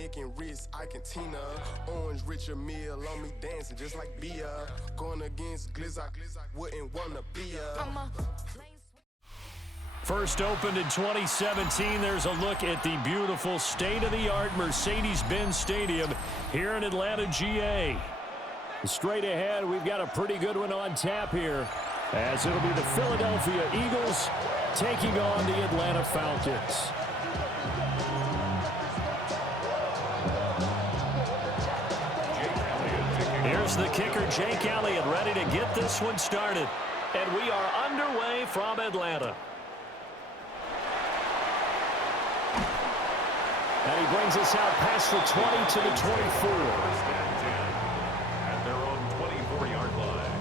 neck and wrist, I can Tina. Orange Richard Mill on me dancing just like Bia. Going against Glizzy, wouldn't wanna be a. First opened in 2017, there's a look at the beautiful state-of-the-art Mercedes-Benz Stadium here in Atlanta, GA. Straight ahead, we've got a pretty good one on tap here, as it'll be the Philadelphia Eagles taking on the Atlanta Falcons. Here's the kicker, Jake Elliott, ready to get this one started. And we are underway from Atlanta. And he brings us out past the 20 to the 24. At their own 24-yard line.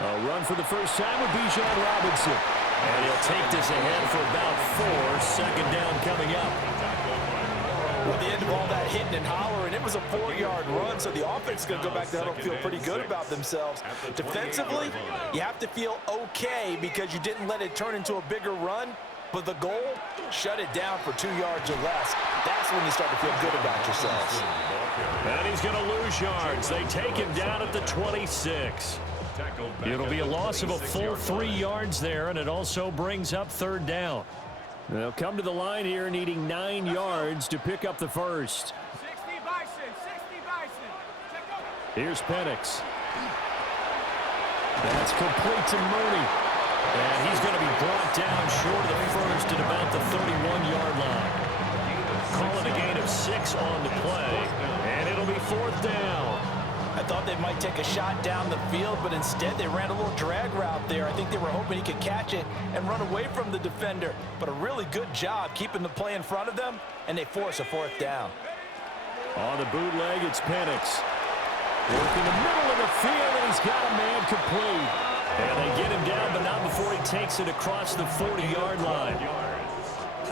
A run for the first time with Bijan Robinson. And he'll take this ahead for about 4. Second down coming up. Well, the end of all that hitting and hollering, it was a 4-yard run, so the offense is going to go back there and feel pretty good about themselves. Defensively, you have to feel okay because you didn't let it turn into a bigger run, but the goal, shut it down for 2 yards or less. That's when you start to feel good about yourselves. And he's going to lose yards. They take him down at the 26. It'll be a loss of a full 3 yards there, and it also brings up third down. They'll come to the line here needing 9 yards to pick up the first. 60 Bison, 60 Bison. Here's Penix. That's complete to Mooney. And he's going to be brought down short of the first at about the 31-yard line. Calling a gain of 6 on the play, and it'll be fourth down. I thought they might take a shot down the field, but instead they ran a little drag route there. I think they were hoping he could catch it and run away from the defender. But a really good job keeping the play in front of them, and they force a fourth down. On the bootleg, it's Penix. Working the middle of the field, and he's got a man complete. And they get him down, but not before he takes it across the 40-yard line.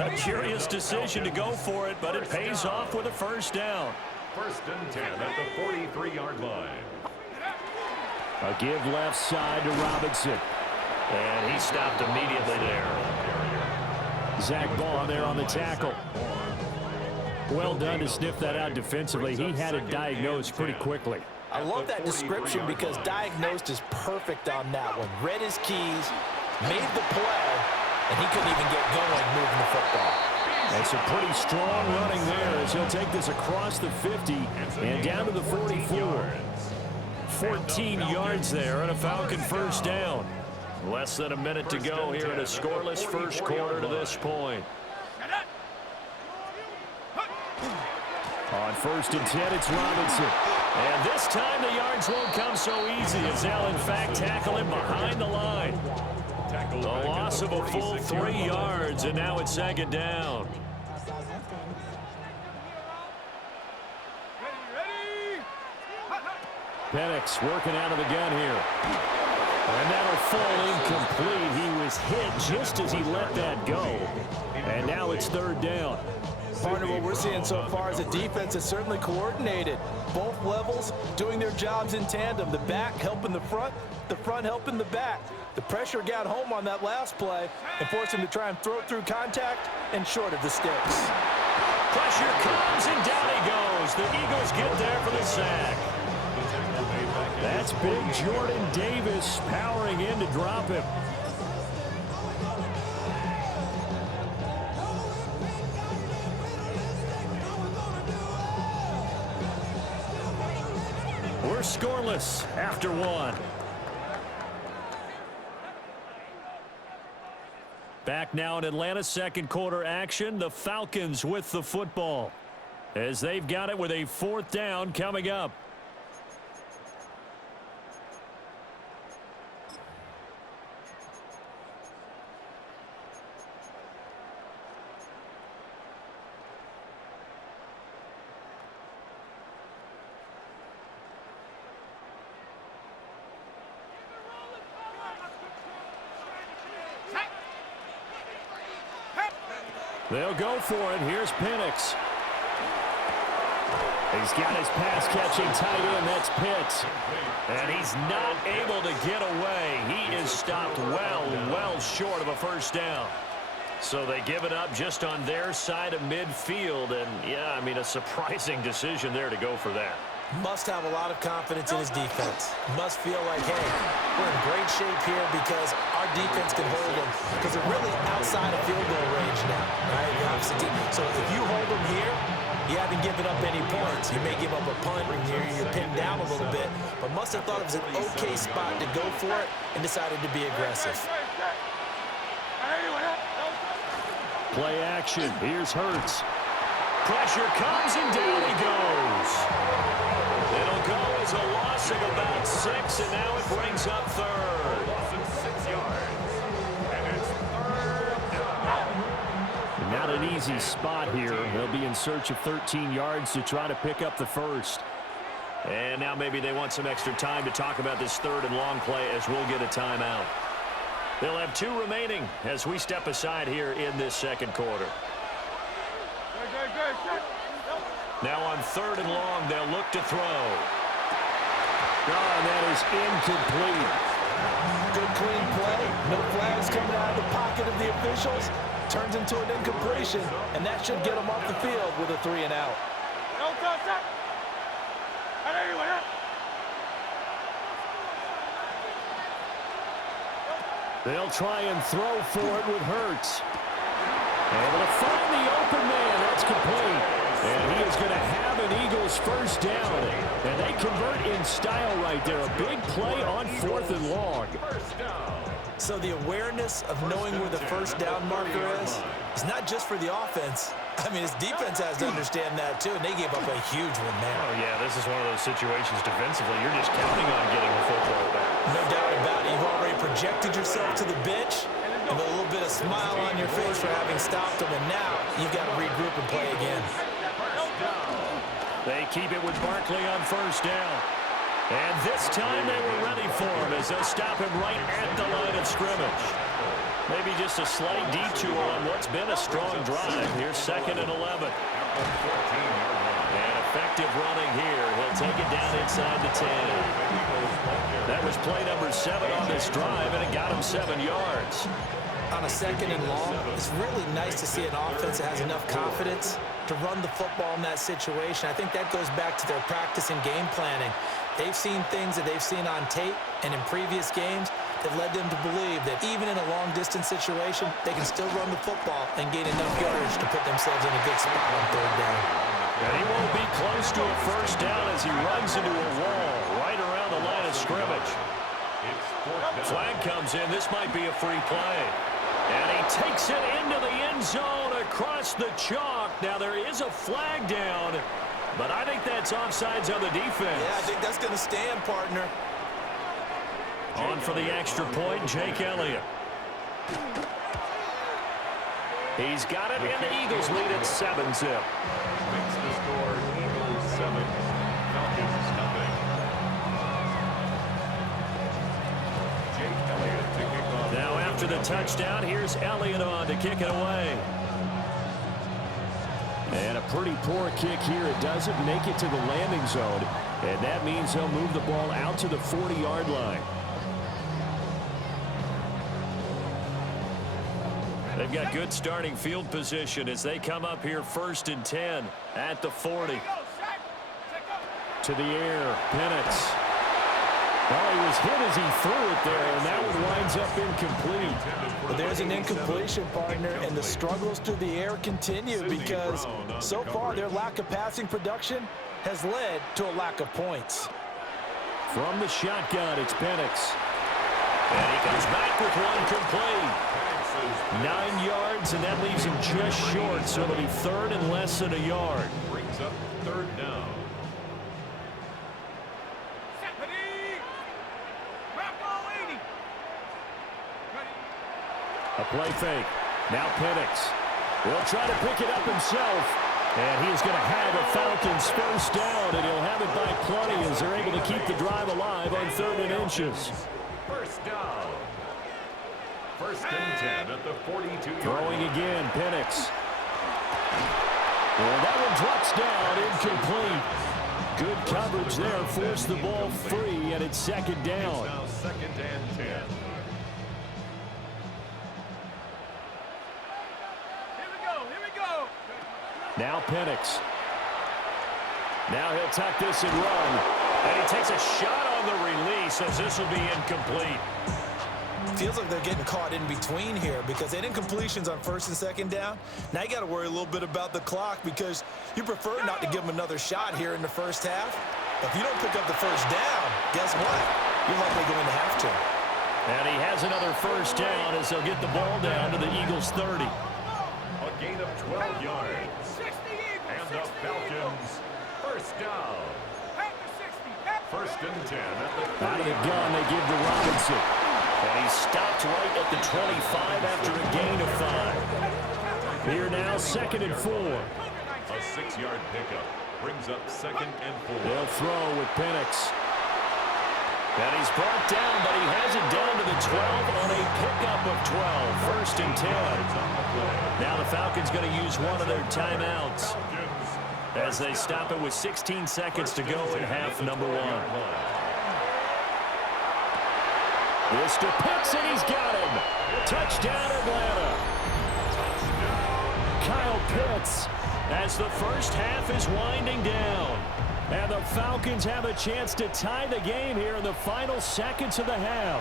A curious decision to go for it, but it pays off with a first down. First and 10 at the 43-yard line. A give left side to Robinson. And he stopped immediately there. Zach Ball there on the tackle. Well done to sniff that out defensively. He had it diagnosed pretty quickly. I love that description because diagnosed is perfect on that one. Read his keys, made the play, and he couldn't even get going moving the football. That's a pretty strong running there as he'll take this across the 50 and down to the 44. 14 yards there and a Falcon first down. Less than a minute to go here in a scoreless first quarter to this point. On first and 10, it's Robinson. And this time the yards won't come so easy as they'll in fact tackle him behind the line. The loss of a full 3 yards, and now it's second down. Penix working out of the gun here. And that'll fall incomplete. He was hit just as he let that go. And now it's third down. Partner, what we're seeing so far is a defense that's certainly coordinated. Both levels doing their jobs in tandem. The back helping the front helping the back. The pressure got home on that last play and forced him to try and throw through contact and short of the sticks. Pressure comes and down he goes. The Eagles get there for the sack. That's big Jordan Davis powering in to drop him. We're scoreless after one. Back now in Atlanta, second quarter action. The Falcons with the football as they've got it with a fourth down coming up. They'll go for it. Here's Penix. He's got his pass-catching tight end. That's Pitts. And he's not able to get away. He is is stopped well short of a first down. So they give it up just on their side of midfield. And, yeah, I mean, a surprising decision there to go for that. Must have a lot of confidence in his defense. Must feel like, hey, we're in great shape here because our defense can hold them. Because they're really outside of field goal range now, right? So if you hold them here, you haven't given up any points. You may give up a punt and you're pinned down a little bit. But must have thought it was an okay spot to go for it and decided to be aggressive. Play action. Here's Hurts. Pressure comes and down he goes. It'll go as a loss of about 6, and now it brings up third. Loss of 6 yards. And it's third down. Not an easy spot here. They'll be in search of 13 yards to try to pick up the first. And now maybe they want some extra time to talk about this third and long play as we'll get a timeout. They'll have 2 remaining as we step aside here in this second quarter. Now on third and long, they'll look to throw. And that is incomplete. Good clean play. No flags coming out of the pocket of the officials. Turns into an incompletion, and that should get them off the field with a 3 and out. They'll try and throw for it with Hurts. Able to find the open man. That's complete. And he is going to have an Eagles first down. And they convert in style right there. A big play on 4th and long. So the awareness of knowing where the first down marker is not just for the offense. I mean, his defense has to understand that, too, and they gave up a huge one there. Oh, yeah, this is one of those situations defensively. You're just counting on getting the football back. No doubt about it. You've already projected yourself to the bench with a little bit of smile on your face for having stopped them, and now you've got to regroup and play again. They keep it with Barkley on first down. And this time they were ready for him as they'll stop him right at the line of scrimmage. Maybe just a slight detour on what's been a strong drive. Here's 2nd and 11. And effective running here. He'll take it down inside the 10. That was play number 7 on this drive, and it got him 7 yards. On a 2nd and long, it's really nice to see an offense that has enough confidence to run the football in that situation. I think that goes back to their practice and game planning. They've seen things that they've seen on tape and in previous games that led them to believe that even in a long-distance situation, they can still run the football and gain enough yardage to put themselves in a good spot on 3rd down. And he won't be close to a first down as he runs into a wall right around the line of scrimmage. Flag comes in. This might be a free play. And he takes it into the end zone across the chalk. Now there is a flag down, but I think that's offsides on the defense. Yeah, I think that's going to stand, partner. On for the extra point, Jake Elliott. He's got it, and the Eagles lead at 7-zip. Makes the score Eagles 7, Falcons nothing. Jake Elliott to kick off. Now after the touchdown, here's Elliott on to kick it away. And a pretty poor kick here. It doesn't make it to the landing zone, and that means they'll move the ball out to the 40-yard line. They've got good starting field position as they come up here 1st and 10 at the 40. To the air, Penix. Well, he was hit as he threw it there, and that one winds up incomplete. But there's an incompletion, partner, and the struggles through the air continue because so far their lack of passing production has led to a lack of points. From the shotgun, it's Penix. And he comes back with one complete. 9 yards, and that leaves him just short, so it'll be 3rd and less than a yard. Brings up 3rd down. A play fake. Now Penix. He'll try to pick it up himself. And he's going to have a Falcons first down, and he'll have it by plenty as they're able to keep the drive alive on 3rd and inches. First down. 1st and 10 at the 42. Throwing again, Penix. And that one drops down, incomplete. Good coverage there, forced the ball free, and it's 2nd down. Now 2nd and 10. Now Penix. Now he'll tuck this and run. And he takes a shot on the release as this will be incomplete. Feels like they're getting caught in between here because they didn't completions on first and second down. Now you got to worry a little bit about the clock because you prefer not to give them another shot here in the first half. But if you don't pick up the first down, guess what? You're likely going to have to. And he has another first down as they'll get the ball down to the Eagles' 30. A gain of 12 yards. And the Falcons, first down. First and 10 at the 30. Out of the gun, they give to Robinson. And he stopped right at the 25 after a gain of 5. Here now, 2nd and 4. A 6-yard pickup brings up 2nd and 4. They'll throw with Penix. And he's brought down, but he has it down to the 12 on a pickup of 12. First and 10. Now the Falcons going to use one of their timeouts as they stop it with 16 seconds to go in half number 1. This to Pitts, and he's got him. Touchdown, Atlanta. Kyle Pitts as the first half is winding down. And the Falcons have a chance to tie the game here in the final seconds of the half.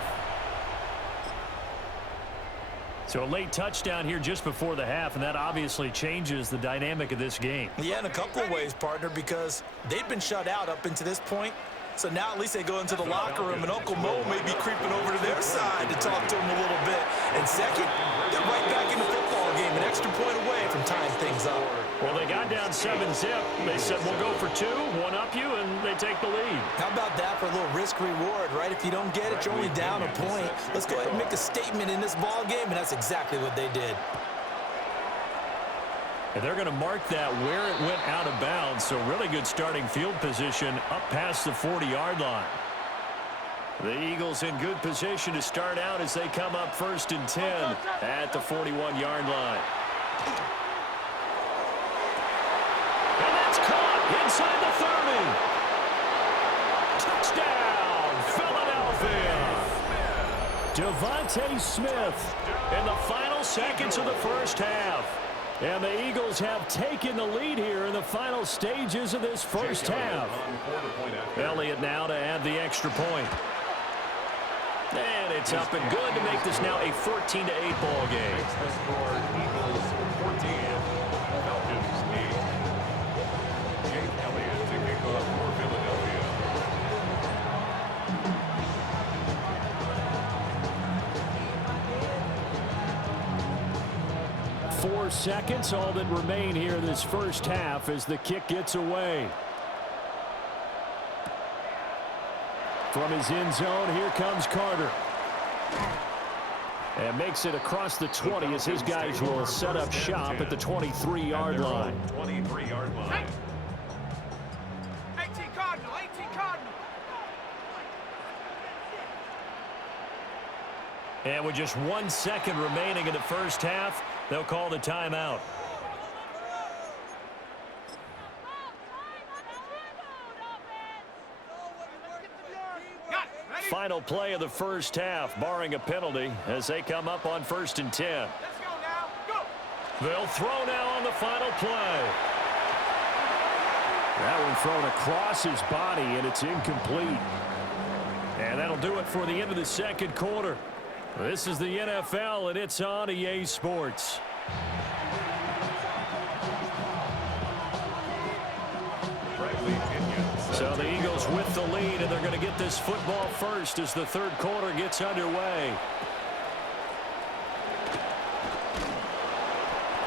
So a late touchdown here just before the half, and that obviously changes the dynamic of this game. Yeah, in a couple of ways, partner, because they've been shut out up until this point. So now at least they go into the locker room, and Uncle Mo may be creeping over to their side to talk to him a little bit. And second, they're right back in the football game, an extra point away from tying things up. Well, they got down 7-zip. They said, we'll go for 2, one up you, and they take the lead. How about that for a little risk-reward, right? If you don't get it, you're only down a point. Let's go ahead and make a statement in this ball game, and that's exactly what they did. And they're going to mark that where it went out of bounds, so really good starting field position up past the 40-yard line. The Eagles in good position to start out as they come up 1st and 10 at the 41-yard line. And that's caught inside the 30. Touchdown, Philadelphia. Devontae Smith in the final seconds of the first half. And the Eagles have taken the lead here in the final stages of this first half. Elliott now to add the extra point. And it's up and good to make this now a 14-8 ball game. The score, Eagles 14, Falcons 8. Jake Elliott to kick off for Philadelphia. 4 seconds, all that remain here this first half as the kick gets away. From his end zone, here comes Carter. And makes it across the 20 as his guys will set up shop at the 23-yard line. 23-yard line. 18 Cardinal, 18 Cardinal. And with just 1 second remaining in the first half, they'll call the timeout. Final play of the first half, barring a penalty, as they come up on 1st and 10. Let's go now. Go. They'll throw now on the final play. That one thrown across his body, and it's incomplete. And that'll do it for the end of the second quarter. This is the NFL, and it's on EA Sports. So the Eagles with the lead, and they're going to get this football first as the third quarter gets underway.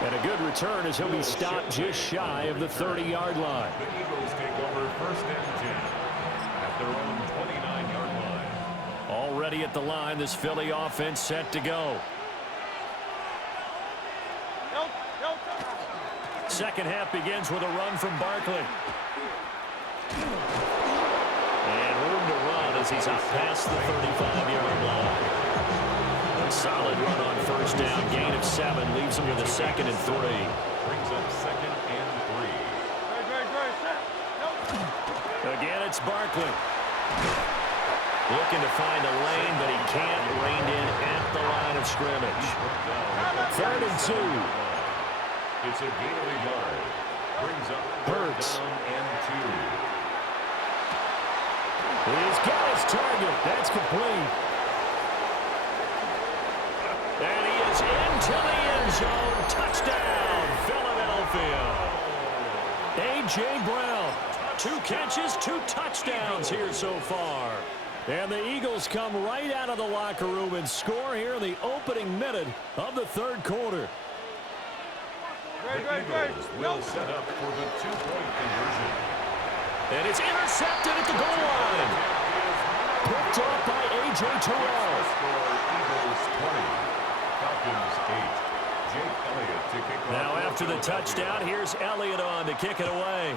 And a good return as he'll be stopped just shy of the 30-yard line. The Eagles take over 1st and 10 at their own 29-yard line. Already at the line, this Philly offense set to go. Second half begins with a run from Barkley. And room to run as he's up past the 35-yard line. A solid run on first down. Gain of 7 leaves him with a 2nd and 3. Brings up 2nd and 3. Again, it's Barkley. Looking to find a lane, but he can't. Reined in at the line of scrimmage. 3rd and 2. It's a gain of a yard. Brings up Hurts. down and 2. He's got his target. That's complete. And he is into the end zone. Touchdown, Philadelphia. A.J. Brown, 2 catches, 2 touchdowns here so far. And the Eagles come right out of the locker room and score here in the opening minute of the third quarter. The Eagles will set up for the 2-point conversion. And it's intercepted at the goal line. Picked off by A.J. Terrell. Score Eagles 20, Falcons 8. Jake Elliott to kick off. Now after the touchdown, here's Elliott on to kick it away.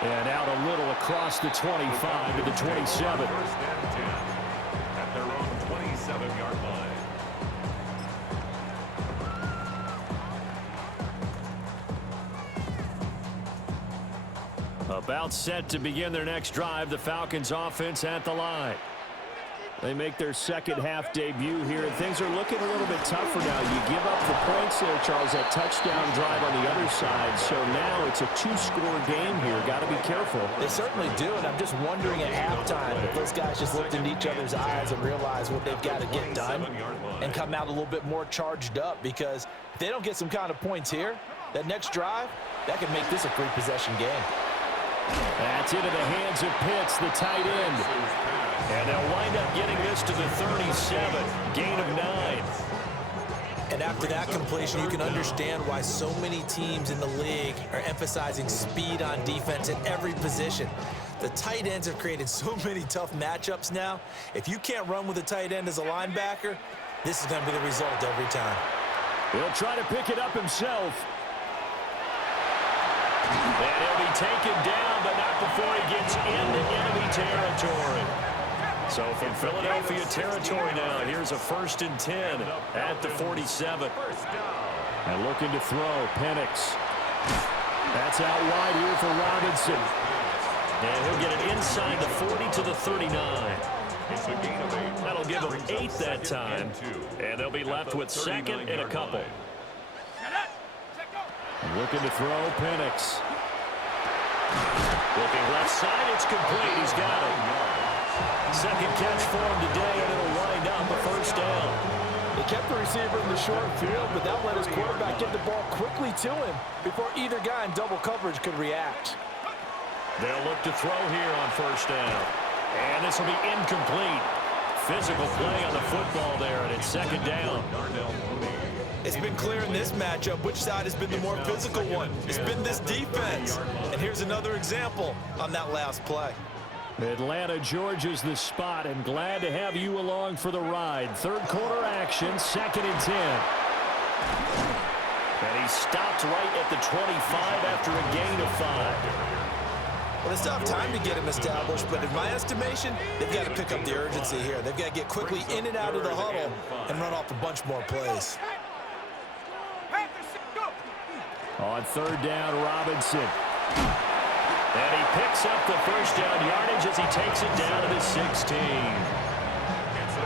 And out a little across the 25 to the 27. First and 10 at their own 27-yard line. About set to begin their next drive, the Falcons offense at the line. They make their second half debut here, and things are looking a little bit tougher now. You give up the points there, Charles, that touchdown drive on the other side. So now it's a 2-score game here. Got to be careful. They certainly do, and I'm just wondering at halftime if those guys just looked into each other's eyes and realized what they've got to get done and come out a little bit more charged up, because if they don't get some kind of points here, that next drive, that could make this a 3-possession game. That's into the hands of Pitts, the tight end. And they'll wind up getting this to the 37, gain of 9. And after that completion, you can understand why so many teams in the league are emphasizing speed on defense at every position. The tight ends have created so many tough matchups now. If you can't run with a tight end as a linebacker, this is going to be the result every time. He'll try to pick it up himself. And he'll be taken down, but not before he gets into enemy territory. So from Philadelphia territory now, here's a 1st and 10 at the 47. And looking to throw, Penix. That's out wide here for Robinson. And he'll get it inside the 40 to the 39. That'll give them 8 that time. And they'll be left with 2nd and a couple. Looking to throw, Penix. Looking left side, it's complete. He's got it. Second catch for him today, and it'll wind up a 1st down. They kept the receiver in the short field, but that let his quarterback get the ball quickly to him before either guy in double coverage could react. They'll look to throw here on 1st down. And this will be incomplete. Physical play on the football there, and it's 2nd down. It's been clear in this matchup which side has been the more physical one. It's been this defense. And here's another example on that last play. Atlanta, Georgia's the spot, and glad to have you along for the ride. Third quarter action, 2nd and 10. And he stopped right at the 25 after a gain of 5. Well, they still have time to get him established, but in my estimation, they've got to pick up the urgency here. They've got to get quickly in and out of the huddle and run off a bunch more plays. On 3rd down, Robinson. And he picks up the 1st down yardage as he takes it down to the 16.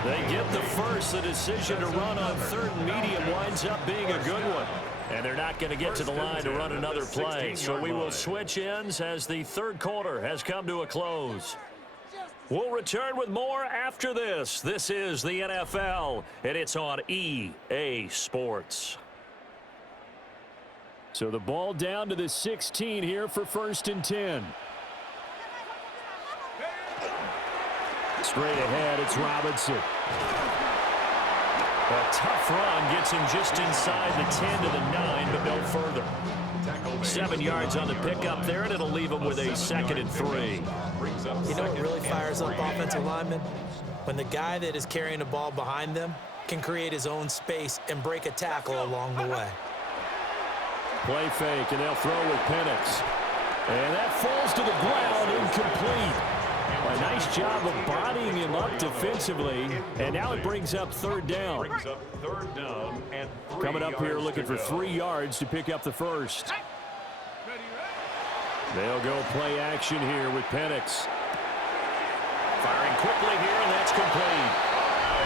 They get the first. The decision to run on 3rd and medium winds up being a good one. And they're not going to get to the line to run another play. So we will switch ends as the third quarter has come to a close. We'll return with more after this. This is the NFL, and it's on EA Sports. So the ball down to the 16 here for 1st and 10. Straight ahead, it's Robinson. A tough run gets him just inside the 10 to the 9, but no further. 7 yards on the pickup there, and it'll leave him with a 2nd and 3. You know what really fires up offensive linemen? When the guy that is carrying the ball behind them can create his own space and break a tackle along the way. Play fake, and they'll throw with Penix. And that falls to the ground, incomplete. A nice job of bodying him up defensively, and now it brings up 3rd down. Coming up here looking for 3 yards to pick up the first. They'll go play action here with Penix. Firing quickly here, and that's complete.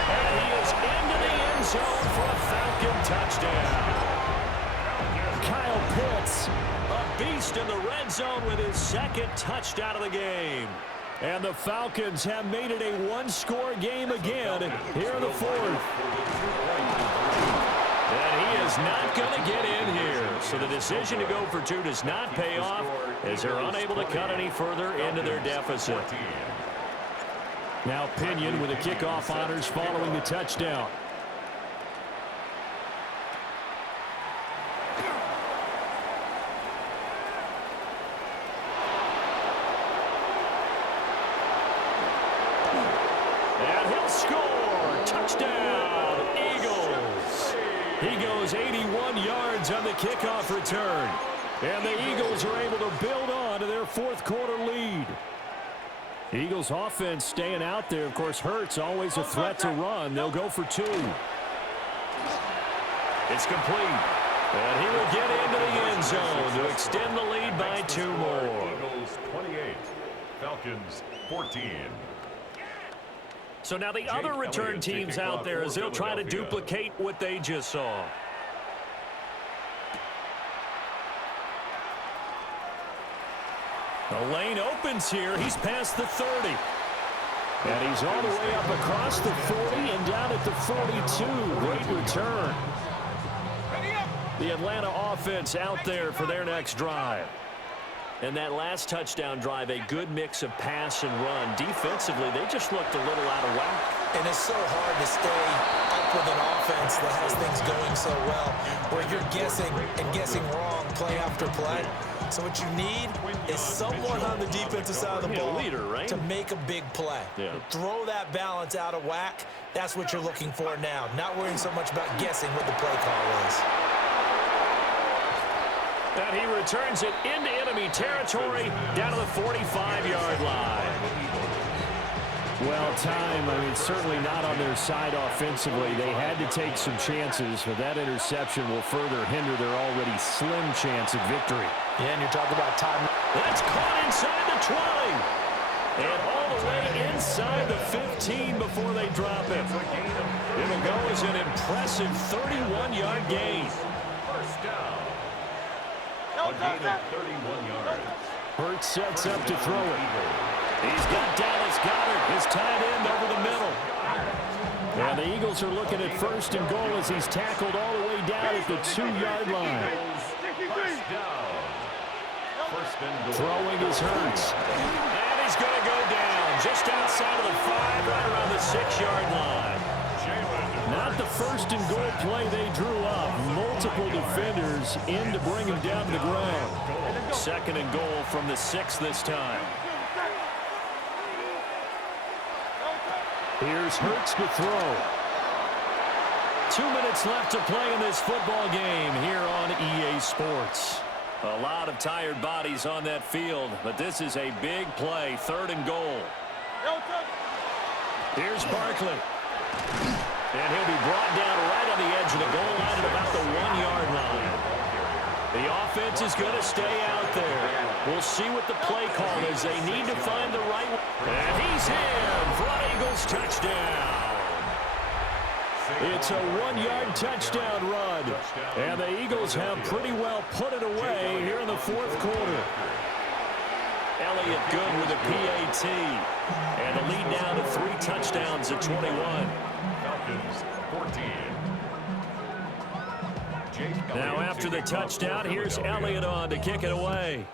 And he is into the end zone for a Falcon touchdown. Kyle Pitts, a beast in the red zone with his second touchdown of the game. And the Falcons have made it a one-score game again here in the fourth. And he is not going to get in here. So the decision to go for two does not pay off as they're unable to cut any further into their deficit. Now Pinion with the kickoff honors following the touchdown. And he'll score. Touchdown, Eagles. He goes 81 yards on the kickoff return. And the Eagles are able to build on to their fourth quarter lead. Eagles offense staying out there. Of course, Hurts always a threat to run. They'll go for two. It's complete. And he will get into the end zone to extend the lead by two more. Eagles 28, Falcons 14. So now the other return teams out there as they'll try to duplicate what they just saw. The lane opens here. He's past the 30. And he's all the way up across the 40 and down at the 42. Great return. The Atlanta offense out there for their next drive. And that last touchdown drive, a good mix of pass and run. Defensively, they just looked a little out of whack. And it's so hard to stay up with an offense that has things going so well, where you're guessing and guessing wrong play after play. So what you need is someone on the defensive side of the ball to make a big play. Yeah. Throw that balance out of whack. That's what you're looking for now. Not worrying so much about guessing what the play call is. And he returns it into enemy territory down to the 45-yard line. Well, certainly not on their side offensively. They had to take some chances, but that interception will further hinder their already slim chance at victory. Yeah, and you're talking about time. That's caught inside the 20. And all the way inside the 15 before they drop it. It'll go as an impressive 31-yard gain. First down. A gain of 31 yards. Hurts sets up to throw it. He's got Dallas Goedert, his tight end, over the middle. And the Eagles are looking at first and goal as he's tackled all the way down at the 2-yard line. First down. First and goal. Throwing is Hurts. And he's going to go down just outside of the 5, right around the 6-yard line. Not the first and goal play they drew up. Multiple defenders in to bring him down to the ground. Second and goal from the 6 this time. Here's Hurts to throw. 2 minutes left to play in this football game here on EA Sports. A lot of tired bodies on that field, but this is a big play. Third and goal. Here's Barkley. And he'll be brought down right on the edge of the goal line at about the 1-yard line. The offense is going to stay out there. We'll see what the play call is. They need to find the right one. And he's in for an Eagles touchdown. It's a 1-yard touchdown run. And the Eagles have pretty well put it away here in the fourth quarter. Elliott good with a PAT. And the lead now to 3 touchdowns at 21. Falcons 14. Now after the touchdown, here's Elliott on to kick it away.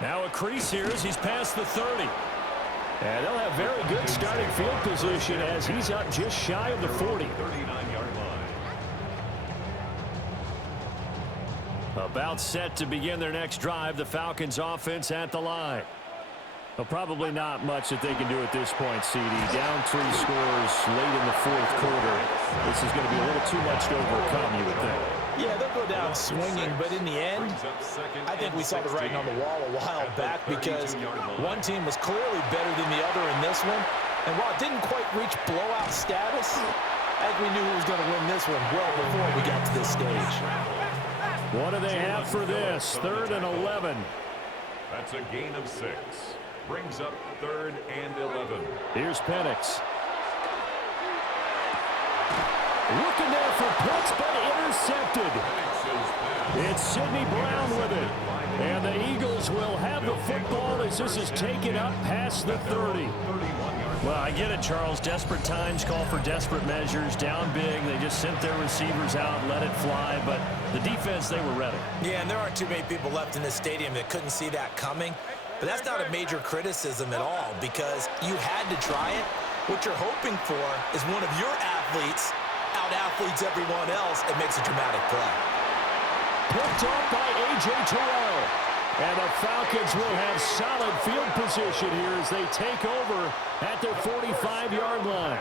Now a crease here as he's past the 30. And they'll have very good starting field position as he's up just shy of the 40. 39-yard line. About set to begin their next drive, the Falcons offense at the line. Well, probably not much that they can do at this point, CD. Down 3 scores late in the fourth quarter. This is going to be a little too much to overcome, you would think. Yeah, they'll go down swinging, but in the end, I think we saw the writing on the wall a while back because one team was clearly better than the other in this one. And while it didn't quite reach blowout status, I think we knew who was going to win this one well before we got to this stage. What do they have for this? 3rd and 11. That's a gain of 6. Brings up 3rd and 11. Here's Penix. Looking there for Pitts, but intercepted. It's Sidney Brown with it. And the Eagles will have the football as this is taken up past the 30. Well, I get it, Charles. Desperate times call for desperate measures. Down big. They just sent their receivers out, let it fly. But the defense, they were ready. Yeah, and there aren't too many people left in this stadium that couldn't see that coming. But that's not a major criticism at all because you had to try it. What you're hoping for is one of your athletes out-athletes everyone else and makes a dramatic play. Picked off by A.J. Terrell. And the Falcons will have solid field position here as they take over at their 45-yard line.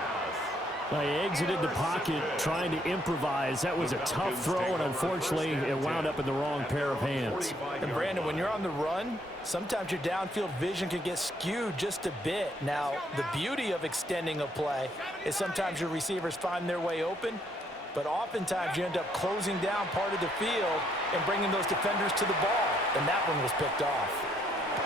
They exited the pocket trying to improvise. That was a tough throw, and unfortunately, it wound up in the wrong pair of hands. And Brandon, when you're on the run, sometimes your downfield vision can get skewed just a bit. Now, the beauty of extending a play is sometimes your receivers find their way open, but oftentimes you end up closing down part of the field and bringing those defenders to the ball, and that one was picked off.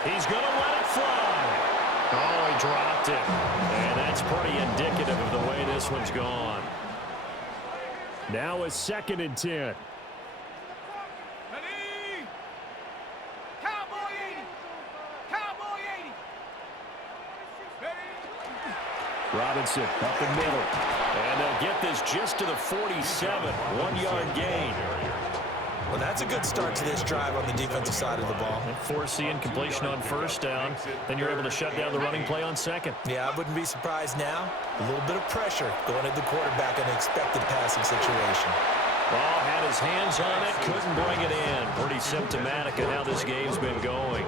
He's going to let it fly. Oh, he dropped it. And that's pretty indicative of the way this one's gone. Now a 2nd and 10. Ready? Cowboy 80. Cowboy 80. Ready? Robinson up the middle. And they'll get this just to the 47. 1-yard gain. Well, that's a good start to this drive on the defensive side of the ball. And force the incompletion on 1st down. Then you're able to shut down the running play on 2nd. Yeah, I wouldn't be surprised now. A little bit of pressure going at the quarterback in an expected passing situation. Ball had his hands on it, couldn't bring it in. Pretty symptomatic of how this game's been going.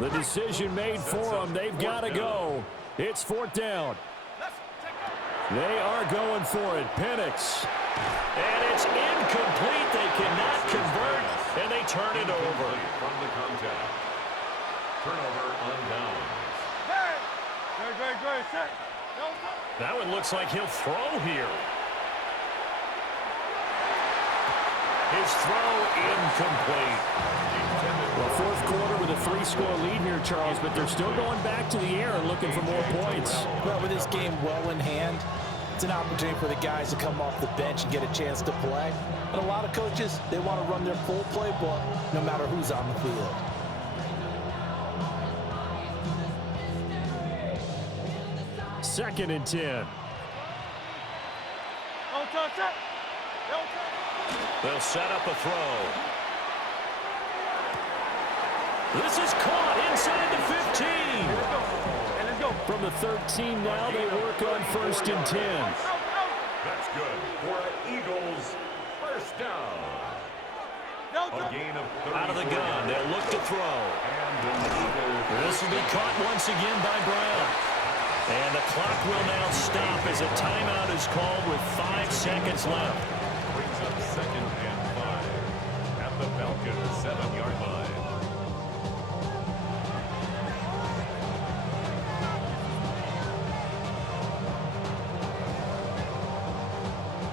The decision made for them. They've got to go. It's 4th down. They are going for it. Penix. And it's incomplete. They cannot convert, and they turn it over. From the contact. Turnover on downs. Great. Set. That one looks like he'll throw here. His throw incomplete. Well, 4th quarter with a 3-score lead here, Charles, but they're still going back to the air and looking for more points. Well, with this game well in hand, it's an opportunity for the guys to come off the bench and get a chance to play. And a lot of coaches, they want to run their full playbook no matter who's on the field. Second and 10. They'll set up a throw. This is caught inside the 15. From the 13 now, they work on 1st and 10. That's good for an Eagles 1st down. A gain of 30. Out of the gun, they'll look to throw. This will be caught once again by Brown. And the clock will now stop as a timeout is called with 5 seconds left. Brings up 2nd and 5 at the Falcons 7-yard line.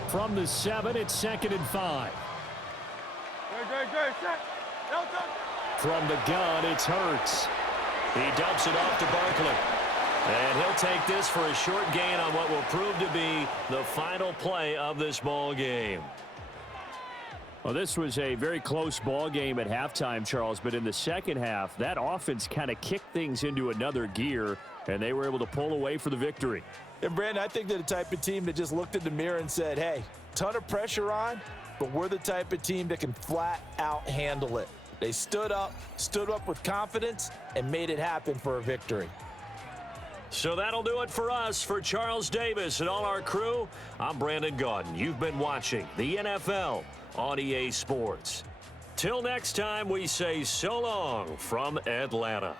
From the 7, it's 2nd and 5. Great. Set. From the gun, it's Hurts. He dumps it off to Barkley. And he'll take this for a short gain on what will prove to be the final play of this ball game. Well, this was a very close ball game at halftime, Charles, but in the second half, that offense kind of kicked things into another gear, and they were able to pull away for the victory. And, Brandon, I think they're the type of team that just looked in the mirror and said, hey, ton of pressure on, but we're the type of team that can flat out handle it. They stood up with confidence, and made it happen for a victory. So that'll do it for us. For Charles Davis and all our crew, I'm Brandon Gaudin. You've been watching the NFL on EA Sports. Till next time, we say so long from Atlanta.